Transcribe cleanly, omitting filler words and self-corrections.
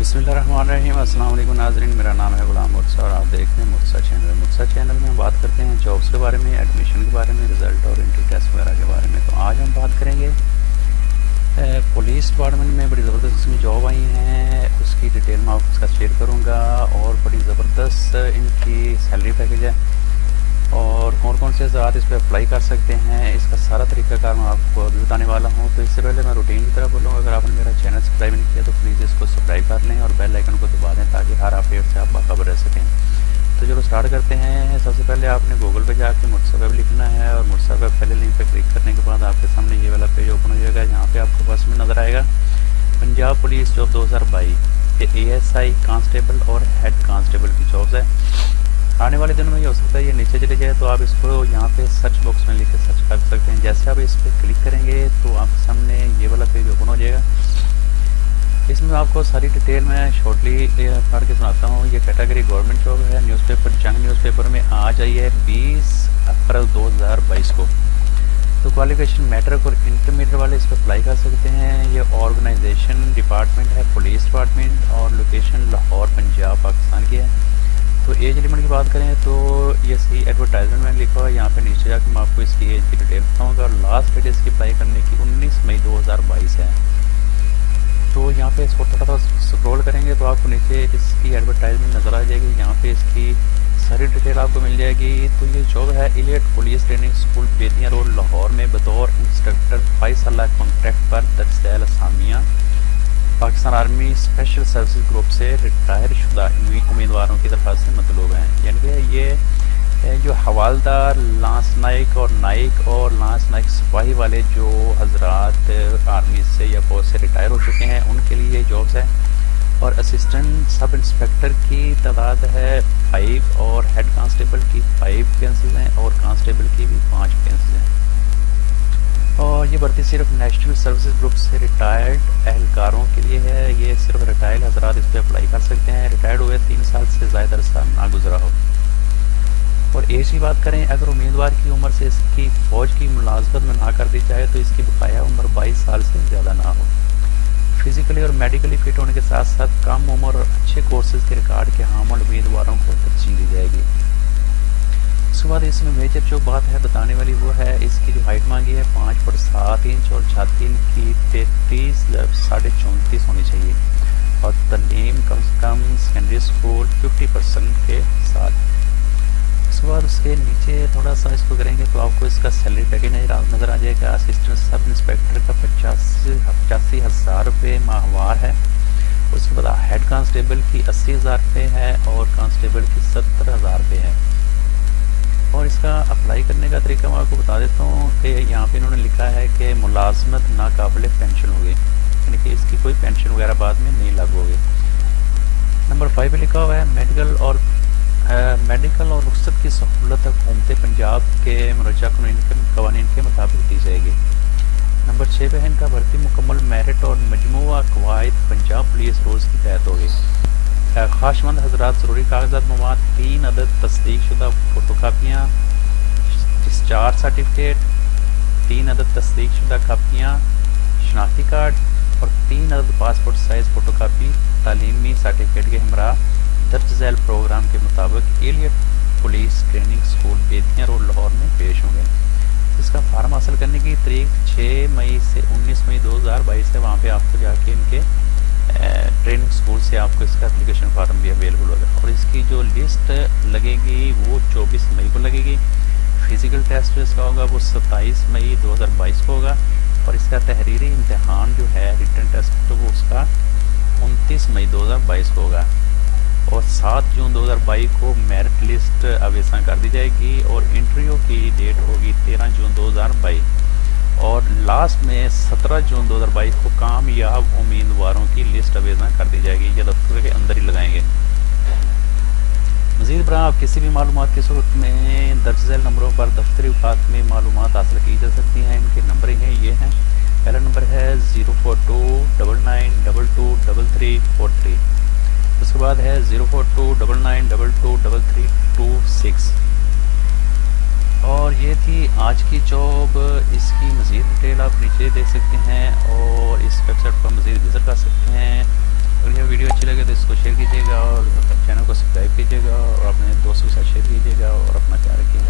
बिस्मिल्लाहिर्रहमानिर्रहीम। अस्सलाम वालेकुम नाज़रीन, मेरा नाम है गुलाम मुर्तज़ा और आप देख रहे हैं मुर्तज़ा चैनल। मुर्तज़ा चैनल में हम बात करते हैं जॉब्स के बारे में, एडमिशन के बारे में, रिज़ल्ट और इंट्री टेस्ट वगैरह के बारे में। तो आज हम बात करेंगे पुलिस डिपार्टमेंट में बड़ी ज़बरदस्त इसमें जॉब आई हैं, उसकी डिटेल मैं आपके साथ शेयर करूँगा और बड़ी ज़बरदस्त इनकी सैलरी पैकेज है और कौन कौन से ज़रात इस पर अप्लाई कर सकते हैं, इसका सारा तरीक़ाकार मैं आपको अभी बताने वाला हूँ। तो इससे पहले मैं रूटीन की तरह बोलूँगा, अगर आपने मेरा चैनल सब्सक्राइब नहीं किया तो प्लीज़ इसको सब्सक्राइब कर लें और बेल आइकन को दबा दें ताकि हर अपडेट से आप बाखबर रह सकें। तो चलो स्टार्ट करते हैं। सबसे पहले आपने गूगल पे जाकर मुर्तज़ा वेब लिखना है और मुर्तज़ा वेब पहले लिंक पर क्लिक करने के बाद आपके सामने ये वाला पेज ओपन हो जाएगा, जहाँ पर आपको फर्स्ट में नज़र आएगा पंजाब पुलिस जॉब 2022। ये ASI कांस्टेबल और हेड कांस्टेबल की जॉब्स है। आने वाले दिनों में ये हो सकता है ये नीचे चले जाए, तो आप इसको यहाँ पे सर्च बॉक्स में लिख के सर्च कर सकते हैं। जैसे आप इस पर क्लिक करेंगे तो आपके सामने ये वाला पेज ओपन हो जाएगा। इसमें आपको सारी डिटेल मैं शॉर्टली पढ़ के सुनाता हूँ। ये कैटेगरी गवर्नमेंट जॉब है। न्यूज़पेपर जंग न्यूज़पेपर में आज आई है 20 अप्रैल 2022 को। तो क्वालिफिकेशन मैट्रिक और इंटरमीडिएट वाले इस पर अप्लाई कर सकते हैं। ये ऑर्गेनाइजेशन डिपार्टमेंट है पुलिस डिपार्टमेंट और लोकेशन लाहौर पंजाब पाकिस्तान की है। तो एज लिमिट की बात करें तो ये सी एडवर्टाइजमेंट में लिखा हुआ है, यहाँ पे नीचे जाकर मैं आपको इसकी एज की डिटेल बताऊँगा। और लास्ट डेट इसकी अप्लाई करने की 19 मई 2022 है। तो यहाँ पे इसको थोड़ा स्क्रॉल करेंगे तो आपको नीचे इसकी एडवर्टाइजमेंट नज़र आ जाएगी, यहाँ पे इसकी सारी डिटेल आपको मिल जाएगी। तो ये जॉब है elite police training school Bedian road Lahore में बतौर इंस्ट्रक्टर 22 साल कॉन्ट्रैक्ट पर दरअसल असामियाँ Pakistan army special services group से रिटायर शुदा उम्मीदवारों की तरफ से मतलूब हैं। यानी कि ये जो हवालदार लांस नाइक और लांस नाइक सिपाही वाले जो हजरात आर्मी से या फौज से रिटायर हो चुके हैं उनके लिए जॉब्स है। और असिस्टेंट सब इंस्पेक्टर की तादाद है 5 और हेड कांस्टेबल की 5 वैकेंसीज हैं और कांस्टेबल की भी 5 वैकेंसीज हैं। और ये भर्ती सिर्फ नेशनल सर्विसेज ग्रुप से रिटायर्ड एहलकारों के लिए है। ये सिर्फ रिटायर्ड हजरात इस पर अप्लाई कर सकते हैं, रिटायर्ड हुए 3 साल से ज़्यादा अरसा ना गुजरा हो। और एज की बात करें, अगर उम्मीदवार की उम्र से इसकी फ़ौज की मुलाजमत में ना कर दी जाए तो इसकी बकाया उम्र 22 साल से ज़्यादा ना हो। फिज़िकली और मेडिकली फिट होने के साथ साथ कम उम्र और अच्छे कोर्सेज़ के रिकॉर्ड के हामिल उम्मीदवारों को तरजीह दी जाएगी। उसके बाद इसमें मेजर जो बात है बताने वाली वो है इसकी जो हाइट मांगी है 5 फुट 7 इंच और छाती की 33 साढ़े 34 होनी चाहिए और तालीम कम से कम सेकेंडरी स्कूल 50% के साथ। उसके बाद उसके नीचे थोड़ा सा इसको करेंगे तो आपको इसका सैलरी पैकेज नज़र आ जाएगा। असिस्टेंट सब इंस्पेक्टर का 85,000 रुपये माहवार है। उसके बाद हेड कांस्टेबल की 80,000 रुपये है और कांस्टेबल की 70,000 रुपये है। और इसका अप्लाई करने का तरीका मैं आपको बता देता हूँ कि यहाँ पे इन्होंने लिखा है कि मुलाजमत नाकाबिल पेंशन होगी, यानी कि इसकी कोई पेंशन वगैरह बाद में नहीं लागू होगी। नंबर 5 पे लिखा हुआ है मेडिकल और रुख्सत की सहूलत हुकूमत पंजाब के मरजा कवानीन के मुताबिक दी जाएगी। नंबर 6 पे है इनका भर्ती मुकम्मल मेरिट और मजमूआ कवायद पंजाब पुलिस रूल्स की तहत होगी। ख्वाहिशमंद हजरात ज़रूरी कागजात मवाद 3 अदद तस्दीक शुदा फ़ोटोकापियाँ, डिस्चार्ज सर्टिफिकेट, 3 अदद तस्दीक शुदा कापियाँ, शनाख्ती कार्ड और 3 अदद पासपोर्ट साइज़ फ़ोटोकापी तालीमी सर्टिफिकेट के हमरा दर्ज झैल प्रोग्राम के मुताबिक elite police training school Bedian road Lahore में पेश होंगे। इसका फार्म हासिल करने की तारीख 6 मई से 19 मई 2022 है। वहाँ पे आपको जाके इनके ट्रेनिंग स्कूल से आपको इसका एप्लीकेशन फार्म भी अवेलेबल होगा। और इसकी जो लिस्ट लगेगी वो 24 मई को लगेगी। फिज़िकल टेस्ट जो इसका होगा वो 27 मई 2022 को होगा और इसका तहरीरी इम्तहान जो है रिटन टेस्ट तो वो उसका 29 मई 2022 को होगा। और 7 जून 2022 को मेरिट लिस्ट अवेसा कर दी जाएगी और इंटरव्यू की डेट होगी 13 जून 2022 और लास्ट में 17 जून 2022 को कामयाब उम्मीदवारों की लिस्ट अवेजा कर दी जाएगी। ये दफ्तर के अंदर ही लगाएंगे। मज़ीद बरा आप किसी भी मालूमात की सूरत में दर्ज झैल नंबरों पर दफ्तरी औकात में मालूमात हासिल की जा सकती हैं। इनके नंबर ये हैं। पहला नंबर है 04299223343। उसके बाद है 04299223326। और ये थी आज की जॉब। इसकी मज़ीद डिटेल आप नीचे देख सकते हैं और इस वेबसाइट पर मज़ीद विज़िट कर सकते हैं। अगर यह वीडियो اچھی لگے تو اس کو شیئر کیجیے گا، اور چینل کو سبسکرائب کیجیے گا، اور اپنے دوستوں کے ساتھ شیئر کیجیے گا، اور اپنا خیال رکھیے گا۔